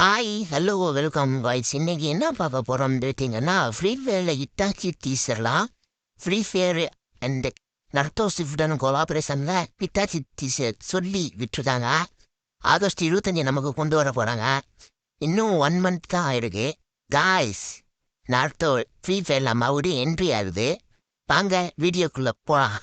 Hi, hello, welcome guys. இன்னைக்கு என்ன பார்க்க போறோம்னு கேட்டிங்கன்னா, ஃப்ரீ ஃபயரில் இட்டாச்சி டீசர்லாம் ஃப்ரீ ஃபயர் அண்ட் நர்டோ ஸ்விஃப்டன் கொலாபரேஷனில் இட்டாச்சி டீசர் சொல்லி விட்டுருக்காங்க. ஆகஸ்ட் 25 நமக்கு கொண்டு வர போகிறாங்க. இன்னும் 1 மந்த் தான் ஆயிருக்கு. காய்ஸ், நர்டோ ஃப்ரீ ஃபயரில் மறுபடியும் என்ட்ரி ஆகுது. வாங்க வீடியோக்குள்ளே போகலாம்.